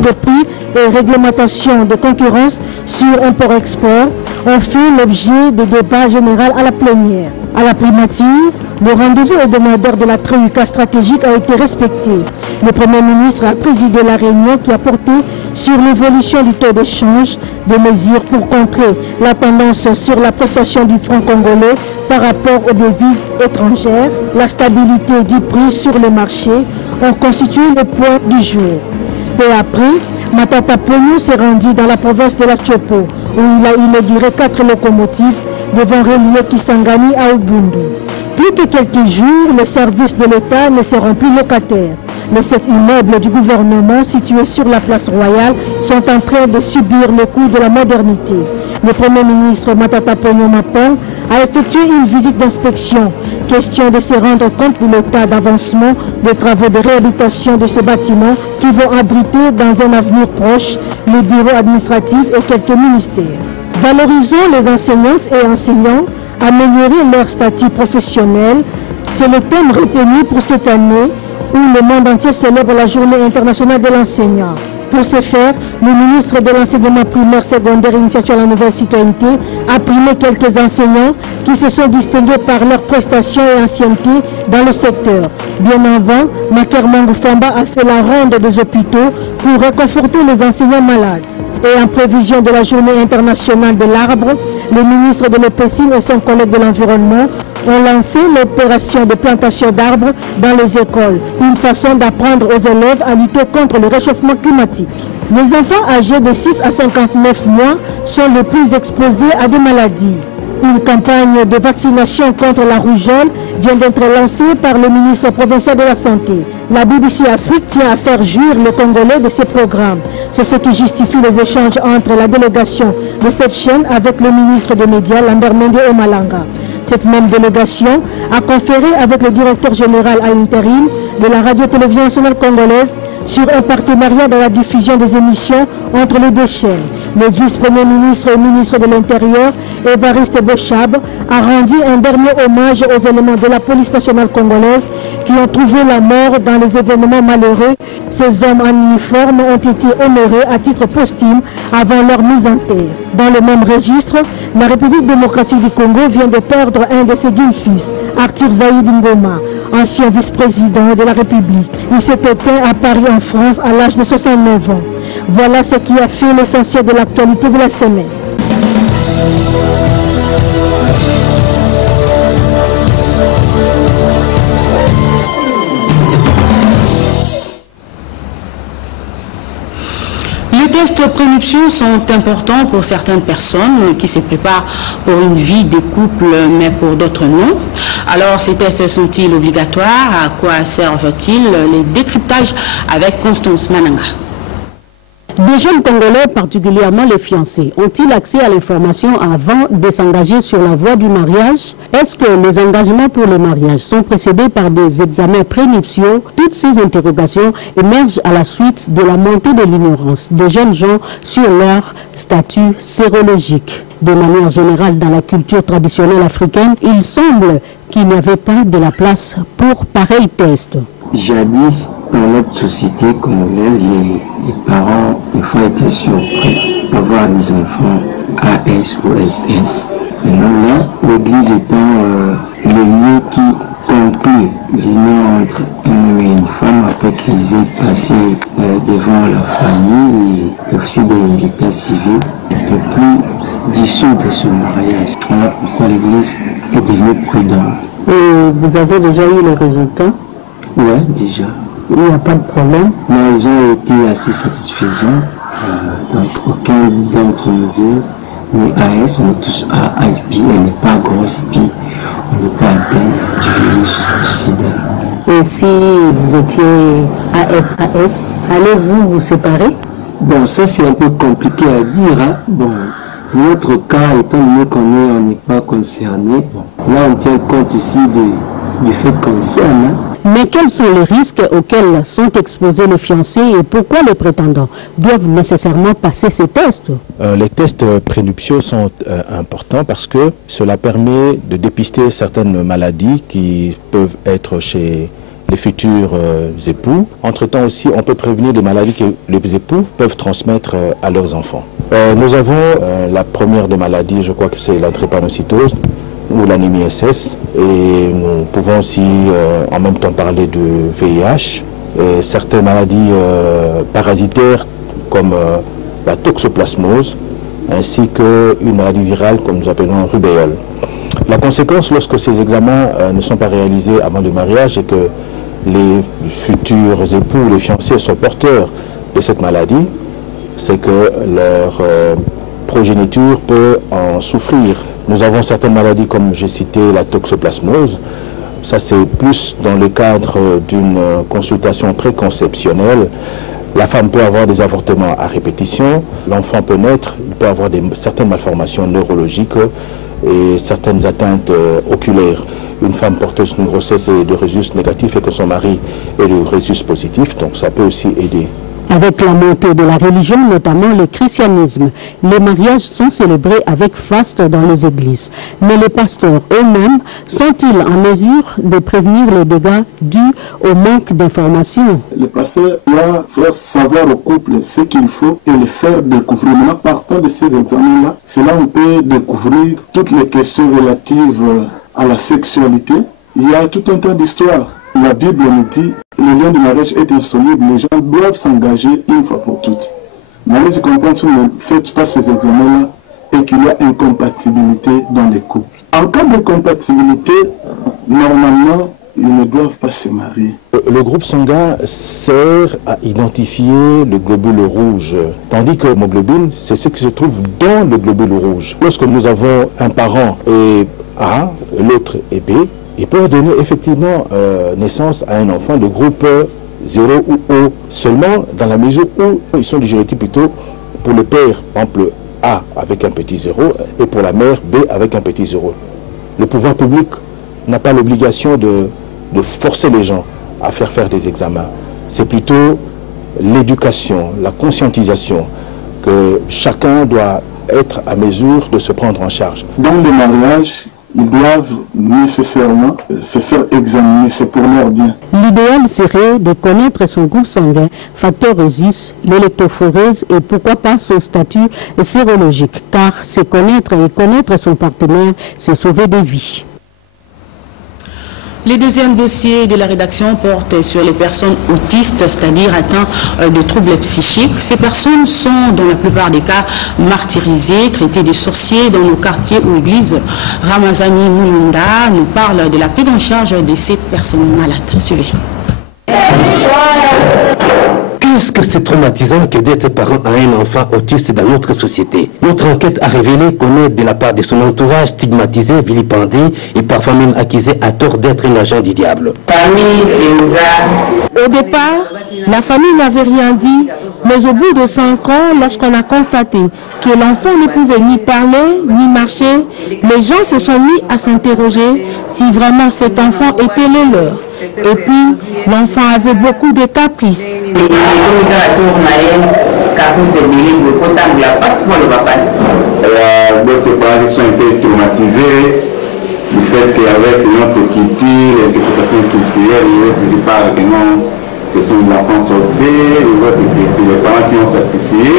de prix et réglementation de concurrence sur import-export ont fait l'objet de débats généraux à la plénière. À la primature, le rendez-vous hebdomadaire de la Troïka stratégique a été respecté. Le Premier ministre a présidé la réunion qui a porté sur l'évolution du taux d'échange, des mesures pour contrer la tendance sur l'appréciation du franc congolais par rapport aux devises étrangères, la stabilité du prix sur le marché ont constitué le point du jour. Peu après, Matata Ponyo s'est rendu dans la province de la Tchopo, où il a inauguré 4 locomotives devant relier Kisangani à Ubundu. Plus que quelques jours, les services de l'État ne seront plus locataires. Les 7 immeubles du gouvernement situés sur la place royale sont en train de subir le coup de la modernité. Le Premier ministre Matata Ponyo Mapong a effectué une visite d'inspection, question de se rendre compte de l'état d'avancement des travaux de réhabilitation de ce bâtiment qui vont abriter dans un avenir proche les bureaux administratifs et quelques ministères. Valorisons les enseignantes et enseignants, améliorer leur statut professionnel, c'est le thème retenu pour cette année où le monde entier célèbre la Journée internationale de l'enseignant. Pour ce faire, le ministre de l'enseignement primaire, secondaire et initiation à la nouvelle citoyenneté a primé quelques enseignants qui se sont distingués par leurs prestations et ancienneté dans le secteur. Bien avant, Maker Mangufamba a fait la ronde des hôpitaux pour réconforter les enseignants malades. Et en prévision de la Journée internationale de l'arbre, le ministre de l'EPSIN et son collègue de l'environnement ont lancé l'opération de plantation d'arbres dans les écoles, une façon d'apprendre aux élèves à lutter contre le réchauffement climatique. Les enfants âgés de 6 à 59 mois sont les plus exposés à des maladies. Une campagne de vaccination contre la rougeole vient d'être lancée par le ministre provincial de la Santé. La BBC Afrique tient à faire jouir les Congolais de ces programmes. C'est ce qui justifie les échanges entre la délégation de cette chaîne avec le ministre des Médias, Lambert Mende Omalanga. Cette même délégation a conféré avec le directeur général à l'intérim de la radio-télévision nationale congolaise sur un partenariat dans la diffusion des émissions entre les deux chaînes. Le vice-premier ministre et ministre de l'Intérieur, Évariste Bochab, a rendu un dernier hommage aux éléments de la police nationale congolaise qui ont trouvé la mort dans les événements malheureux. Ces hommes en uniforme ont été honorés à titre posthume avant leur mise en terre. Dans le même registre, la République démocratique du Congo vient de perdre un de ses 2 fils, Arthur Zaïd Ngoma, ancien vice-président de la République. Il s'est éteint à Paris en France à l'âge de 69 ans. Voilà ce qui a fait l'essentiel de l'actualité de la semaine. Les tests prénuptiaux sont importants pour certaines personnes qui se préparent pour une vie de couple, mais pour d'autres non. Alors, ces tests sont-ils obligatoires? À quoi servent-ils? Les décryptages avec Constance Mananga. Des jeunes Congolais, particulièrement les fiancés, ont-ils accès à l'information avant de s'engager sur la voie du mariage? Est-ce que les engagements pour le mariage sont précédés par des examens prénuptiaux? Toutes ces interrogations émergent à la suite de la montée de l'ignorance des jeunes gens sur leur statut sérologique. De manière générale, dans la culture traditionnelle africaine, il semble qu'il n'y avait pas de la place pour pareil test. Jadis, dans notre société congolaise, les parents, des fois, étaient surpris d'avoir des enfants AS ou SS. Maintenant, là, l'Église étant le lieu qui conclut l'union entre un homme et une femme après qu'ils aient passé devant la famille et l'officier de l'état civil, ne peut plus dissoudre ce mariage. Voilà pourquoi l'Église est devenue prudente. Et vous avez déjà eu les résultats? Oui, déjà. Il n'y a pas de problème? Mais ils ont été assez satisfaisants. Donc, aucun d'entre nous deux, ni AS, on est tous à IP, elle n'est pas grosse et puis on n'est pas atteint du virus du sida. Et si vous étiez AS, allez-vous vous séparer? Bon, ça c'est un peu compliqué à dire. Hein. Bon, notre cas, étant donné on n'est pas concerné, bon, là on tient compte aussi du fait qu'on s'aime. Hein. Mais quels sont les risques auxquels sont exposés les fiancés et pourquoi les prétendants doivent nécessairement passer ces tests? Les tests prénuptiaux sont importants parce que cela permet de dépister certaines maladies qui peuvent être chez les futurs époux. Entre-temps aussi, on peut prévenir des maladies que les époux peuvent transmettre à leurs enfants. Nous avons la première des maladies, je crois que c'est la drépanocytose ou l'anémie SS. Et nous pouvons aussi en même temps parler de VIH. Et certaines maladies parasitaires comme la toxoplasmose, ainsi qu'une maladie virale comme nous appelons rubéole. La conséquence, lorsque ces examens ne sont pas réalisés avant le mariage, et que les futurs époux, les fiancés sont porteurs de cette maladie, c'est que leur progéniture peut en souffrir. Nous avons certaines maladies, comme j'ai cité la toxoplasmose. Ça, c'est plus dans le cadre d'une consultation préconceptionnelle. La femme peut avoir des avortements à répétition, l'enfant peut naître, il peut avoir certaines malformations neurologiques et certaines atteintes oculaires. Une femme porteuse d'une grossesse et de rhésus négatif et que son mari est de rhésus positif, donc ça peut aussi aider. Avec la montée de la religion, notamment le christianisme, les mariages sont célébrés avec faste dans les églises. Mais les pasteurs eux-mêmes sont-ils en mesure de prévenir les dégâts dus au manque d'informations? Le pasteur doit faire savoir au couple ce qu'il faut et le faire découvrir. En partant de ces examens-là, c'est là on peut découvrir toutes les questions relatives à la sexualité. Il y a tout un tas d'histoires. La Bible nous dit que le lien du mariage est insoluble. Les gens doivent s'engager une fois pour toutes. Mais allez-y comprendre si vous ne faites pas ces examens-là et qu'il y a incompatibilité dans les couples. En cas d'incompatibilité, normalement, ils ne doivent pas se marier. Le groupe sanguin sert à identifier le globule rouge, tandis que l'hémoglobine, c'est ce qui se trouve dans le globule rouge. Lorsque nous avons un parent et A, l'autre est B, ils peuvent donner effectivement naissance à un enfant de groupe 0 ou O, seulement dans la mesure où ils sont du génotype plutôt pour le père, par exemple A avec un petit 0 et pour la mère B avec un petit 0. Le pouvoir public n'a pas l'obligation de forcer les gens à faire des examens. C'est plutôt l'éducation, la conscientisation que chacun doit être à mesure de se prendre en charge. Dans le mariage, ils doivent nécessairement se faire examiner, c'est pour leur bien. L'idéal serait de connaître son groupe sanguin, facteur rhésus, l'électrophorèse et pourquoi pas son statut sérologique, car c'est connaître et connaître son partenaire, c'est sauver des vies. Le deuxième dossier de la rédaction porte sur les personnes autistes, c'est-à-dire atteintes de troubles psychiques. Ces personnes sont, dans la plupart des cas, martyrisées, traitées de sorciers dans nos quartiers ou églises. Ramazani Mulunda nous parle de la prise en charge de ces personnes malades. Suivez. Qu'est-ce que c'est traumatisant que d'être parent à un enfant autiste dans notre société? Notre enquête a révélé qu'on est de la part de son entourage stigmatisé, vilipendé et parfois même accusé à tort d'être un agent du diable. Au départ, la famille n'avait rien dit, mais au bout de 5 ans, lorsqu'on a constaté que l'enfant ne pouvait ni parler, ni marcher, les gens se sont mis à s'interroger si vraiment cet enfant était le leur. Et puis, l'enfant avait beaucoup de caprices. D'autres parents sont un peu traumatisés du fait qu'avec notre culture, l'interprétation culturelle, les autres qui parlent que non, que sont des enfants sorciers, les autres que c'est les parents qui ont sacrifié.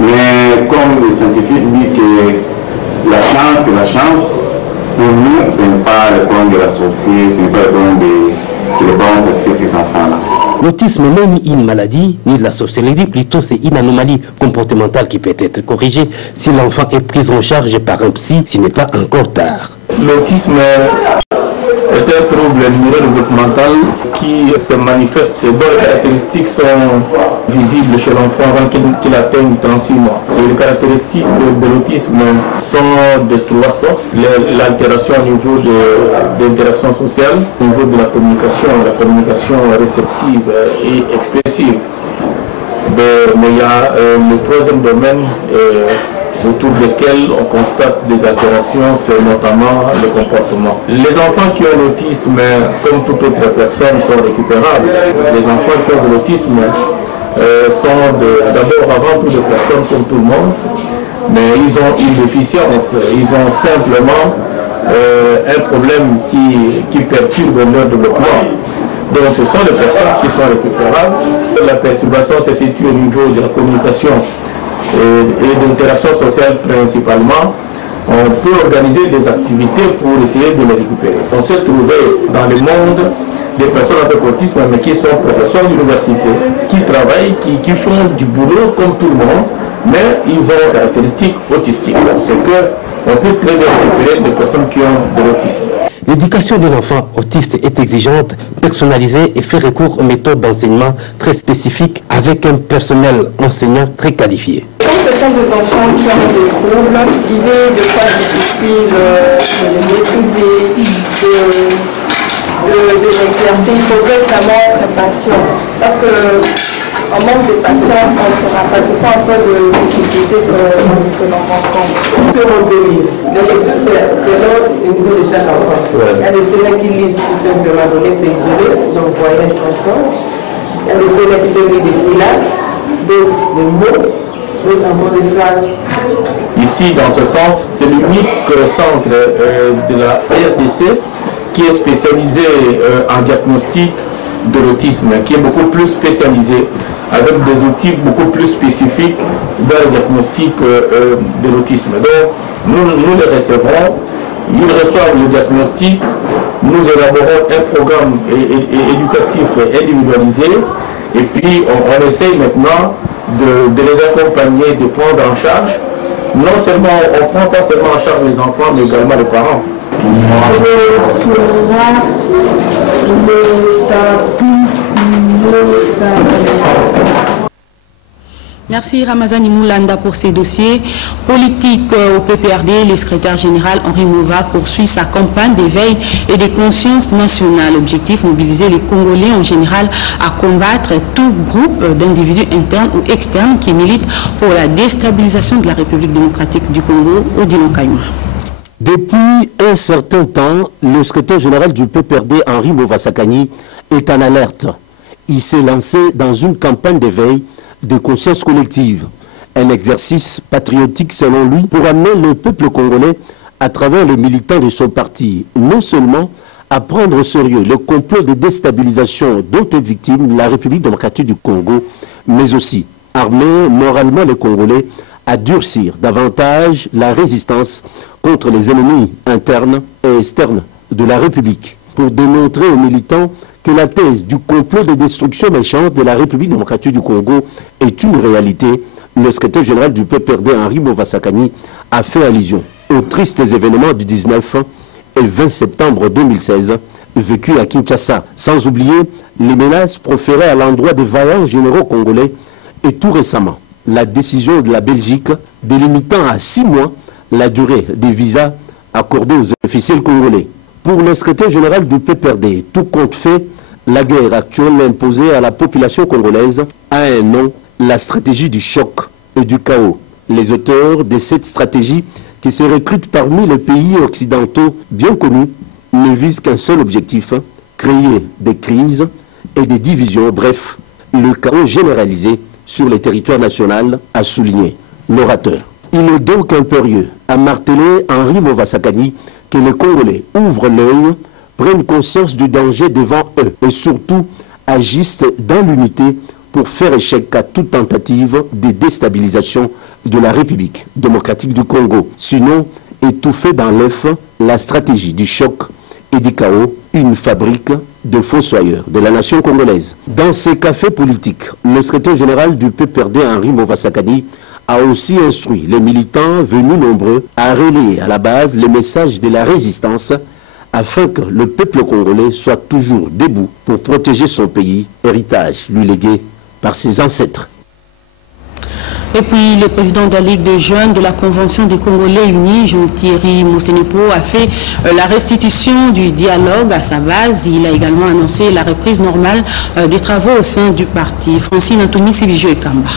Mais comme les scientifiques disent que la chance, c'est la chance, pour nous, ce n'est pas le problème de la sorcière, ce n'est pas le problème que les parents sacrifient ces enfants-là. L'autisme n'est ni une maladie, ni de la sorcellerie, plutôt c'est une anomalie comportementale qui peut être corrigée si l'enfant est pris en charge par un psy, s'il n'est pas encore tard. L'autisme est un trouble neurodéveloppemental qui se manifeste, dont les caractéristiques sont visibles chez l'enfant avant qu'il atteigne 36 mois. Et les caractéristiques de l'autisme sont de 3 sortes. L'altération au niveau de l'interaction sociale, au niveau de la communication réceptive et expressive. Mais il y a le troisième domaine autour desquels on constate des altérations, c'est notamment le comportement. Les enfants qui ont l'autisme, comme toute autre personne, sont récupérables. Les enfants qui ont de l'autisme sont d'abord avant tout des personnes comme tout le monde, mais ils ont une déficience, ils ont simplement un problème qui perturbe leur développement. Donc ce sont les personnes qui sont récupérables. La perturbation se situe au niveau de la communication et de l'interaction sociale principalement. On peut organiser des activités pour essayer de les récupérer. On s'est trouvé dans le monde des personnes avec autisme, mais qui sont professeurs d'université, qui travaillent, qui font du boulot comme tout le monde, mais ils ont des caractéristiques autistiques. Donc c'est qu'on peut très bien récupérer des personnes qui ont de l'autisme. L'éducation de l'enfant autiste est exigeante, personnalisée et fait recours aux méthodes d'enseignement très spécifiques avec un personnel enseignant très qualifié. Comme ce sont des enfants qui ont des troubles, il est des fois difficile de les maîtriser, de l'exercer. Il faudrait vraiment être patient parce que en manque de patience, on ne sera pas. Ce sont un peu de difficultés que l'on rencontre. La lecture, c'est là au niveau de chaque enfant. Il y a des élèves qui lisent tout simplement des lettres isolées, donc voyelles qu'on sort. Il y a des élèves qui donnent des syllabes, d'autres des mots, d'autres encore des phrases. Ici, dans ce centre, c'est l'unique centre de la RDC qui est spécialisé en diagnostic de l'autisme, qui est beaucoup plus spécialisé, avec des outils beaucoup plus spécifiques dans le diagnostic de l'autisme. Donc, nous les recevrons, ils reçoivent le diagnostic, nous élaborons un programme éducatif individualisé, et puis on essaye maintenant de les accompagner, de prendre en charge. Non seulement, on ne prend pas seulement en charge les enfants, mais également les parents. Merci Ramazani Moulanda pour ces dossiers politiques au PPRD. Le secrétaire général Henri Mouva poursuit sa campagne d'éveil et de conscience nationale. Objectif, mobiliser les Congolais en général à combattre tout groupe d'individus internes ou externes qui militent pour la déstabilisation de la République démocratique du Congo au Dinokaïma. Depuis un certain temps, le secrétaire général du PPRD, Henri Mouva Sakani, est en alerte. Il s'est lancé dans une campagne d'éveil de conscience collective, un exercice patriotique selon lui pour amener le peuple congolais à travers les militants de son parti, non seulement à prendre au sérieux le complot de déstabilisation dont est victime la République démocratique du Congo, mais aussi armer moralement les Congolais à durcir davantage la résistance contre les ennemis internes et externes de la République, pour démontrer aux militants que la thèse du complot de destruction méchante de la République démocratique du Congo est une réalité. Le secrétaire général du PPRD, Henri Mouva Sakani, a fait allusion aux tristes événements du 19 et 20 septembre 2016 vécus à Kinshasa, sans oublier les menaces proférées à l'endroit des vaillants généraux congolais et tout récemment la décision de la Belgique délimitant à 6 mois la durée des visas accordés aux officiels congolais. Pour le secrétaire général du PPRD, tout compte fait, la guerre actuelle imposée à la population congolaise a un nom, la stratégie du choc et du chaos. Les auteurs de cette stratégie, qui se recrutent parmi les pays occidentaux bien connus, ne visent qu'un seul objectif, créer des crises et des divisions, bref, le chaos généralisé sur les territoires nationaux, a souligné l'orateur. Il est donc impérieux à marteler Henri Mouva Sakani que les Congolais ouvrent l'œil, prennent conscience du danger devant eux et surtout agissent dans l'unité pour faire échec à toute tentative de déstabilisation de la République démocratique du Congo. Sinon, étouffer dans l'œuf la stratégie du choc et du chaos, une fabrique de fossoyeurs de la nation congolaise. Dans ces cafés politiques, le secrétaire général du PPRD, Henri Mouva Sakani, a aussi instruit les militants venus nombreux à relayer à la base les messages de la résistance afin que le peuple congolais soit toujours debout pour protéger son pays, héritage lui légué par ses ancêtres. Et puis, le président de la Ligue des jeunes de la Convention des Congolais unis, Jean-Thierry Mosenepo, a fait la restitution du dialogue à sa base. Il a également annoncé la reprise normale des travaux au sein du parti. Francine Antoumi, Sibijou et Kamba.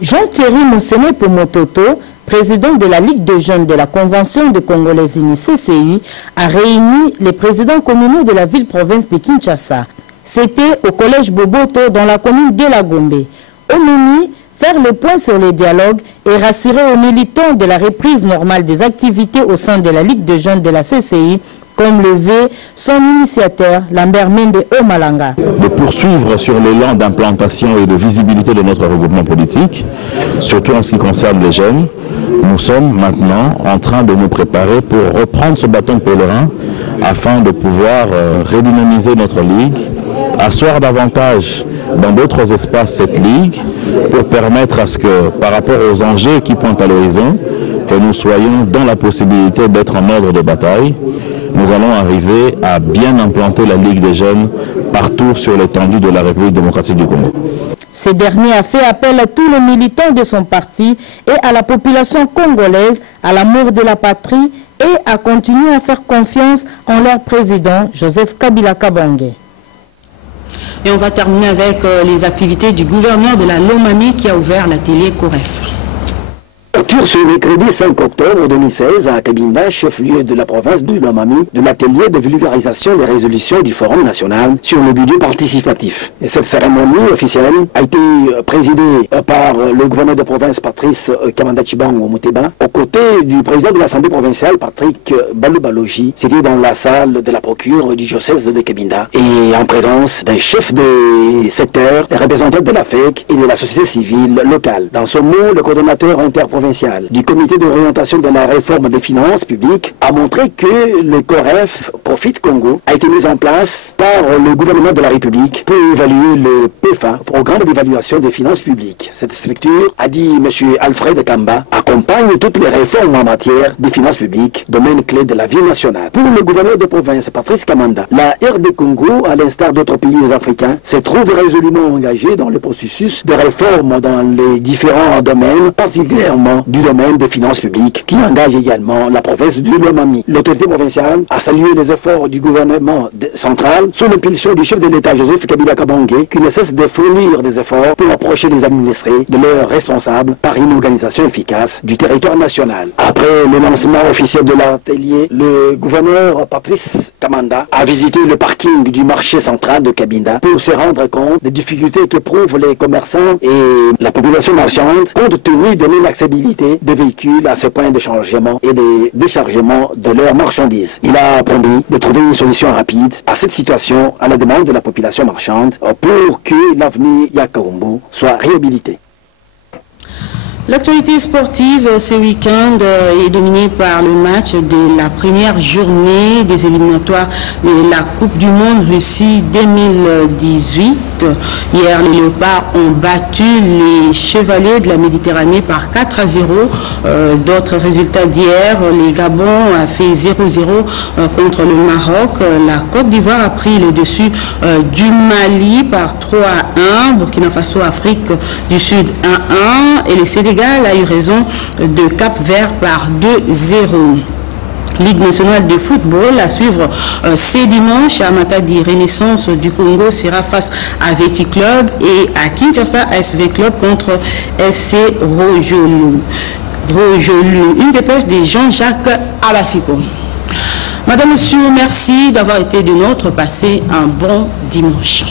Jean-Thierry Mosenepo Mototo, président de la Ligue des jeunes de la Convention des Congolais unis CCU, a réuni les présidents communaux de la ville-province de Kinshasa. C'était au collège Boboto dans la commune de la Gombe. Au menu, faire le point sur les dialogues et rassurer aux militants de la reprise normale des activités au sein de la Ligue des jeunes de la CCI comme le veut son initiateur, Lambert Mende Omalanga. De poursuivre sur l'élan d'implantation et de visibilité de notre regroupement politique, surtout en ce qui concerne les jeunes. Nous sommes maintenant en train de nous préparer pour reprendre ce bâton pèlerin afin de pouvoir redynamiser notre ligue, asseoir davantage dans d'autres espaces cette ligue pour permettre à ce que, par rapport aux enjeux qui pointent à l'horizon, que nous soyons dans la possibilité d'être en ordre de bataille. Nous allons arriver à bien implanter la Ligue des jeunes partout sur l'étendue de la République démocratique du Congo. Ce dernier a fait appel à tous les militants de son parti et à la population congolaise à l'amour de la patrie et à continuer à faire confiance en leur président, Joseph Kabila Kabange. Et on va terminer avec les activités du gouverneur de la Lomami qui a ouvert l'atelier COREF. Ouverture ce mercredi 5 octobre 2016 à Cabinda, chef-lieu de la province du Lomami, de l'atelier de vulgarisation des résolutions du Forum national sur le budget participatif. Et cette cérémonie officielle a été présidée par le gouverneur de province Patrice Kamanda Chibango Mouteba, aux côtés du président de l'Assemblée provinciale Patrick Balou-Balogi. C'était dans la salle de la procure du diocèse de Cabinda et en présence d'un chef de secteur, des représentants de la FEC et de la société civile locale. Dans ce mot, le coordonnateur interprovincial du comité d'orientation de la réforme des finances publiques a montré que le COREF Profit Congo a été mis en place par le gouvernement de la République pour évaluer le PFA, programme d'évaluation des finances publiques. Cette structure, a dit M. Alfred Kamba, accompagne toutes les réformes en matière des finances publiques, domaine clé de la vie nationale. Pour le gouverneur de province Patrice Kamanda, la RD Congo, à l'instar d'autres pays africains, se trouve résolument engagée dans le processus de réforme dans les différents domaines, particulièrement du domaine des finances publiques, qui engage également la province du Lomami. L'autorité provinciale a salué les efforts du gouvernement central sous l'impulsion du chef de l'État Joseph Kabila Kabange, qui ne cesse de fournir des efforts pour approcher les administrés de leurs responsables par une organisation efficace du territoire national. Après le lancement officiel de l'atelier, le gouverneur Patrice Kamanda a visité le parking du marché central de Cabinda pour se rendre compte des difficultés qu'éprouvent les commerçants et la population marchande compte tenu de l'inaccessibilité des véhicules à ce point de chargement et de déchargement de leurs marchandises. Il a promis de trouver une solution rapide à cette situation à la demande de la population marchande pour que l'avenue Yakaumbu soit réhabilité. L'actualité sportive ce week-end est dominée par le match de la première journée des éliminatoires de la Coupe du Monde Russie 2018. Hier, les Léopards ont battu les Chevaliers de la Méditerranée par 4-0. D'autres résultats d'hier, les Gabon a fait 0-0 contre le Maroc. La Côte d'Ivoire a pris le dessus du Mali par 3-1. Burkina Faso, Afrique du Sud 1-1. Et les Sénégal a eu raison de Cap-Vert par 2-0. Ligue nationale de football à suivre ce dimanche à Matadi. Renaissance du Congo sera face à Veti Club et à Kinshasa ASV Club contre SC Rojolu. Une dépêche de Jean-Jacques Abassiko. Madame, Monsieur, merci d'avoir été de notre. Passez un bon dimanche.